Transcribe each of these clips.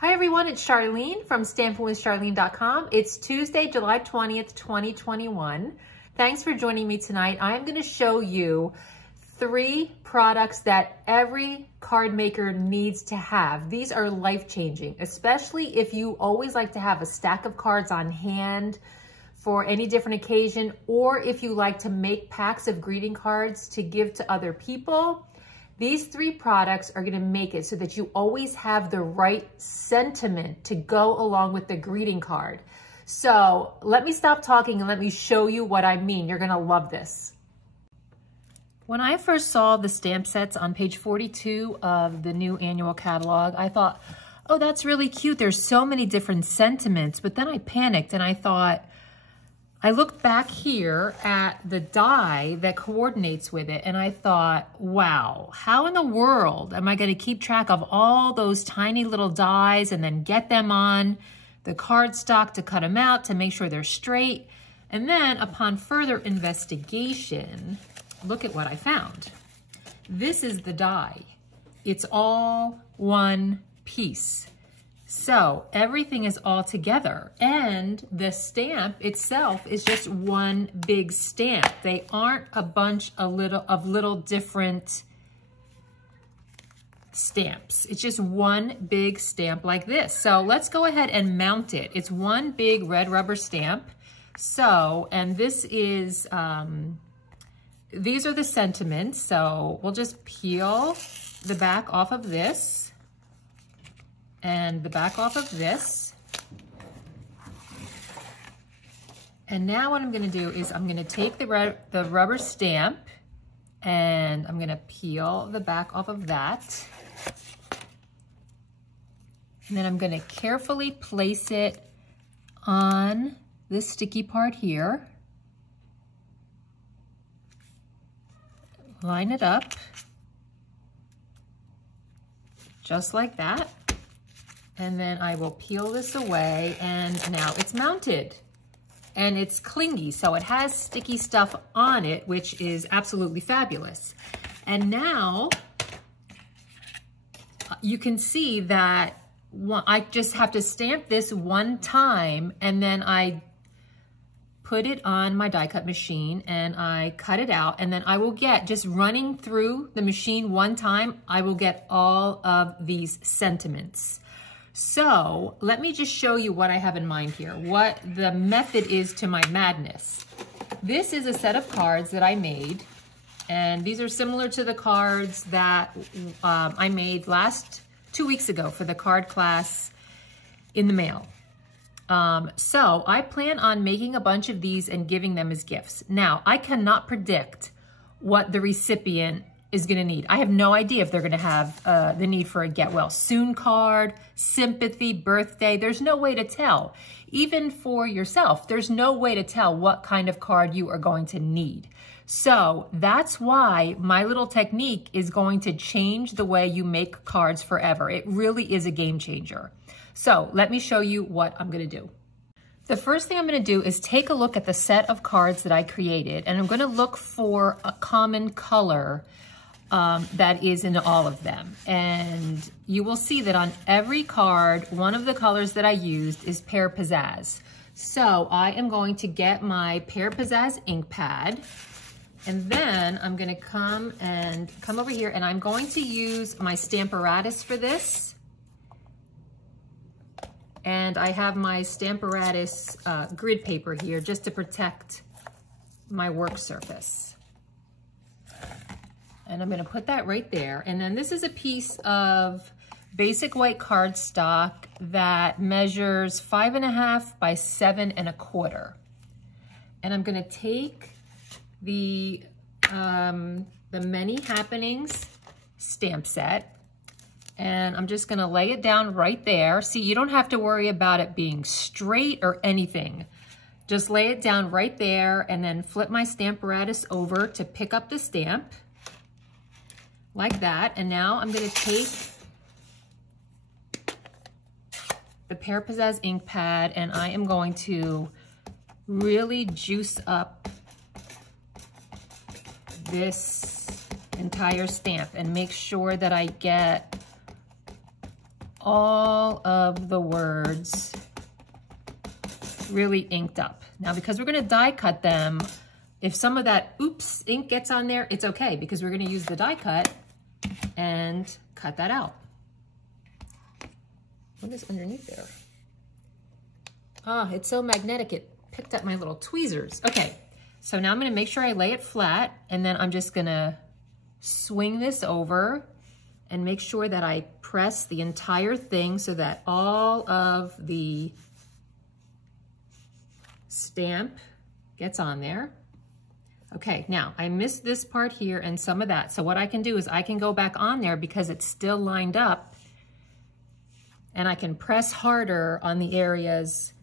Hi everyone, it's Charlene from StampinWithCharlene.com. It's Tuesday, July 20th, 2021. Thanks for joining me tonight. I'm going to show you 3 products that every card maker needs to have. These are life-changing, especially if you always like to have a stack of cards on hand for any different occasion, or if you like to make packs of greeting cards to give to other people. These 3 products are gonna make it so that you always have the right sentiment to go along with the greeting card. So let me stop talking and let me show you what I mean. You're gonna love this. When I first saw the stamp sets on page 42 of the new annual catalog, I thought, oh, that's really cute. There's so many different sentiments. But then I panicked and I thought, I looked back here at the die that coordinates with it and I thought, wow, how in the world am I going to keep track of all those tiny little dies and then get them on the cardstock to cut them out to make sure they're straight? And then upon further investigation, look at what I found. This is the die. It's all one piece. So everything is all together, and the stamp itself is just one big stamp. They aren't a bunch of little different stamps. It's just one big stamp like this. So let's go ahead and mount it. It's one big red rubber stamp. So, and this is, these are the sentiments. So we'll just peel the back off of this and the back off of this. And now what I'm gonna do is I'm gonna take the rubber stamp and I'm gonna peel the back off of that. And then I'm gonna carefully place it on this sticky part here. Line it up, just like that. And then I will peel this away, and now it's mounted. And it's clingy, so it has sticky stuff on it, which is absolutely fabulous. And now you can see that I just have to stamp this one time, and then I put it on my die cut machine and I cut it out, and then I will get, just running through the machine one time, I will get all of these sentiments. So let me just show you what I have in mind here, what the method is to my madness. This is a set of cards that I made, and these are similar to the cards that I made 2 weeks ago for the card class in the mail. So I plan on making a bunch of these and giving them as gifts. Now, I cannot predict what the recipient is gonna need. I have no idea if they're gonna have the need for a get well soon card, sympathy, birthday. There's no way to tell. Even for yourself, there's no way to tell what kind of card you are going to need. So that's why my little technique is going to change the way you make cards forever. It really is a game changer. So let me show you what I'm gonna do. The first thing I'm gonna do is take a look at the set of cards that I created, and I'm gonna look for a common color that is in all of them. And you will see that on every card, one of the colors that I used is Pear Pizzazz. So I am going to get my Pear Pizzazz ink pad, and then I'm gonna come over here, and I'm going to use my Stamparatus for this. And I have my Stamparatus grid paper here just to protect my work surface. And I'm gonna put that right there. And then this is a piece of basic white cardstock that measures 5.5 by 7 1/4. And I'm gonna take the Many Happenings stamp set, and I'm just gonna lay it down right there. See, you don't have to worry about it being straight or anything. Just lay it down right there and then flip my Stamparatus over to pick up the stamp. Like that. And now I'm going to take the Pear Pizzazz ink pad and I am going to really juice up this entire stamp and make sure that I get all of the words really inked up. Now, because we're gonna die cut them, if some of that oops ink gets on there, it's okay, because we're gonna use the die cut and cut that out. What is underneath there? Ah, it's so magnetic, it picked up my little tweezers. Okay, so now I'm gonna make sure I lay it flat, and then I'm just gonna swing this over and make sure that I press the entire thing so that all of the stamp gets on there. Okay, now I missed this part here and some of that. So what I can do is I can go back on there because it's still lined up, and I can press harder on the areas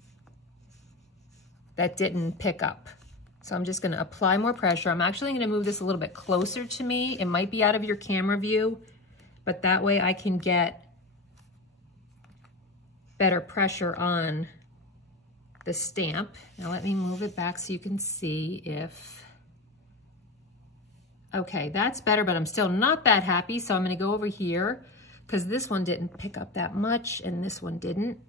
that didn't pick up. So I'm just gonna apply more pressure. I'm actually gonna move this a little bit closer to me. It might be out of your camera view, but that way I can get better pressure on the stamp. Now let me move it back so you can see if, okay, that's better, but I'm still not that happy. So I'm gonna go over here because this one didn't pick up that much and this one didn't.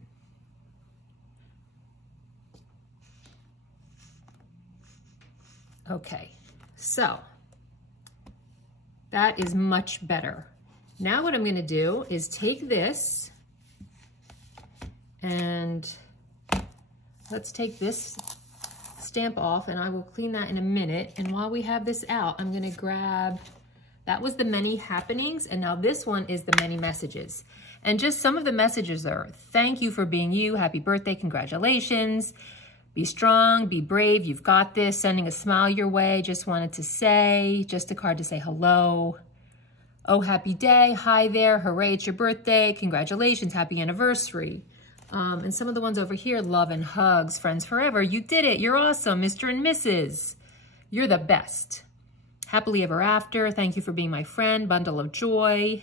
Okay, so that is much better. Now what I'm gonna do is take this and let's take this stamp off, and I will clean that in a minute. And while we have this out, I'm gonna grab, that was the many happenings, and now this one is the many messages. And just some of the messages are, thank you for being you, happy birthday, congratulations, be strong, be brave, you've got this, sending a smile your way, just wanted to say, just a card to say hello. Oh, happy day, hi there, hooray, it's your birthday, congratulations, happy anniversary. And some of the ones over here, love and hugs, friends forever, you did it, you're awesome, Mr. and Mrs. You're the best. Happily ever after, thank you for being my friend, bundle of joy.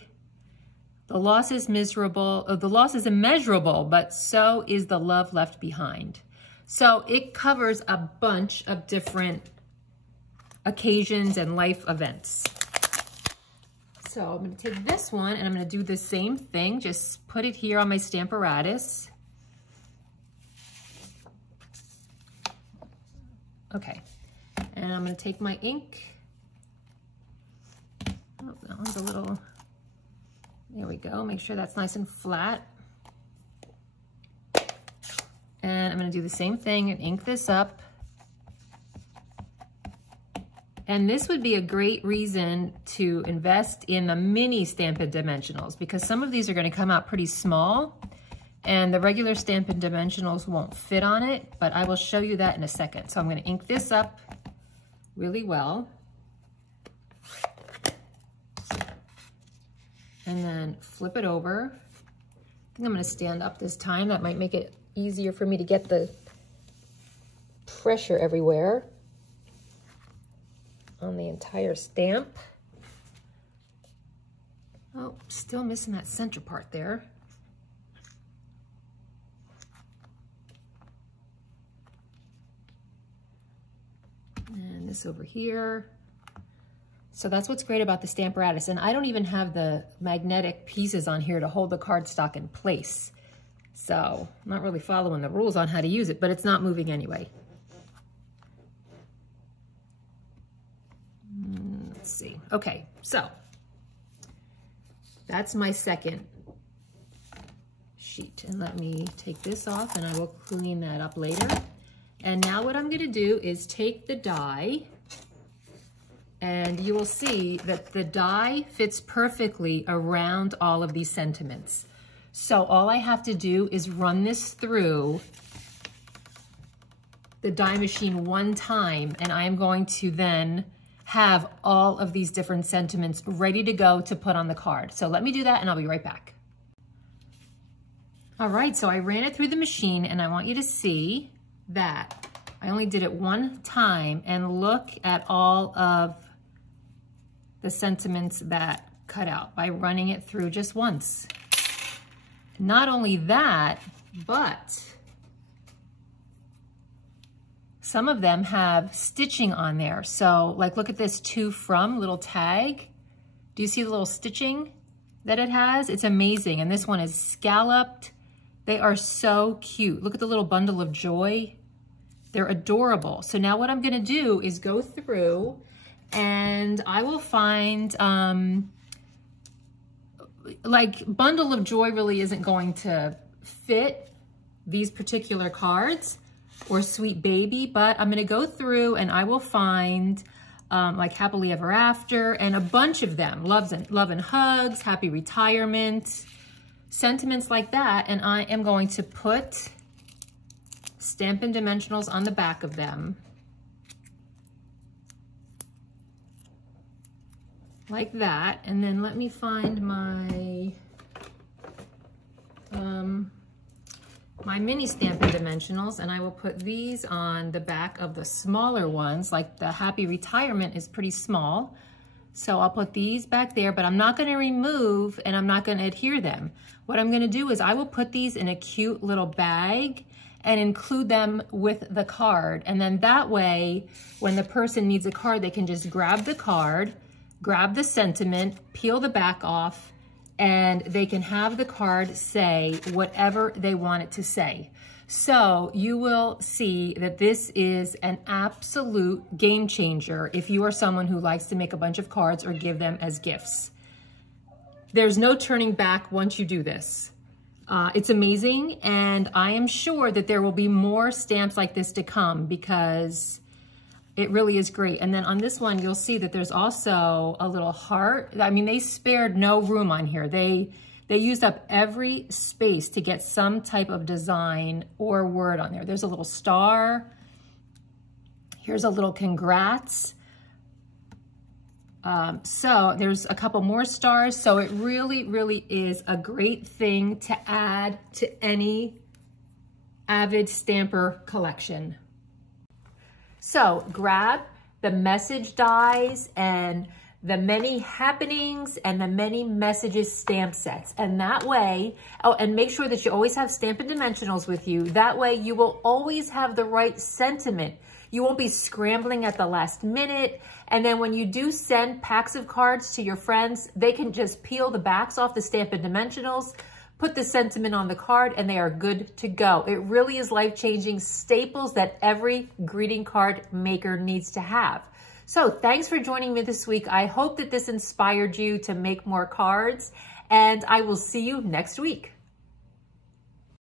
The loss is miserable, the loss is immeasurable, but so is the love left behind. So it covers a bunch of different occasions and life events. So I'm gonna take this one and I'm gonna do the same thing, just put it here on my Stamparatus. Okay, and I'm gonna take my ink. Oh, that one's a little, there we go, make sure that's nice and flat. And I'm gonna do the same thing and ink this up. And this would be a great reason to invest in the mini Stampin' Dimensionals, because some of these are gonna come out pretty small and the regular Stampin' Dimensionals won't fit on it, but I will show you that in a second. So I'm gonna ink this up really well. And then flip it over. I think I'm gonna stand up this time. That might make it easier for me to get the pressure everywhere on the entire stamp. Oh, still missing that center part there. And this over here. So that's what's great about the Stamparatus. And I don't even have the magnetic pieces on here to hold the cardstock in place. So I'm not really following the rules on how to use it, but it's not moving anyway. Let's see. Okay, so that's my second sheet. And let me take this off and I will clean that up later. And now what I'm gonna do is take the die, and you will see that the die fits perfectly around all of these sentiments. So all I have to do is run this through the die machine one time, and I'm going to then have all of these different sentiments ready to go to put on the card. So let me do that and I'll be right back. All right, so I ran it through the machine and I want you to see that I only did it one time, and look at all of the sentiments that cut out by running it through just once. Not only that, but some of them have stitching on there. So like, look at this to from little tag. Do you see the little stitching that it has. It's amazing. And this one is scalloped. They are so cute. Look at the little bundle of joy. They're adorable. So now what I'm gonna do is go through and I will find, like bundle of joy really isn't going to fit these particular cards or sweet baby, but I'm gonna go through and I will find like happily ever after and a bunch of them, love and hugs, happy retirement, sentiments like that. And I am going to put Stampin' Dimensionals on the back of them. Like that. And then let me find my, my mini Stampin' Dimensionals, and I will put these on the back of the smaller ones. Like the happy retirement is pretty small. So I'll put these back there, but I'm not gonna remove and I'm not gonna adhere them. What I'm gonna do is I will put these in a cute little bag and include them with the card. And then that way, when the person needs a card, they can just grab the card, grab the sentiment, peel the back off, and they can have the card say whatever they want it to say. So you will see that this is an absolute game changer if you are someone who likes to make a bunch of cards or give them as gifts. There's no turning back once you do this. It's amazing, and I am sure that there will be more stamps like this to come because it really is great. And then on this one, you'll see that there's also a little heart. I mean, they spared no room on here. They used up every space to get some type of design or word on there. There's a little star. Here's a little congrats. So there's a couple more stars. So it really, really is a great thing to add to any avid stamper collection. So grab the message dies and the many happenings and the many messages stamp sets. And that way, oh, and make sure that you always have Stampin' Dimensionals with you. That way you will always have the right sentiment. You won't be scrambling at the last minute. And then when you do send packs of cards to your friends, they can just peel the backs off the Stampin' Dimensionals, put the sentiment on the card, and they are good to go. It really is life-changing staples that every greeting card maker needs to have. So thanks for joining me this week. I hope that this inspired you to make more cards, and I will see you next week.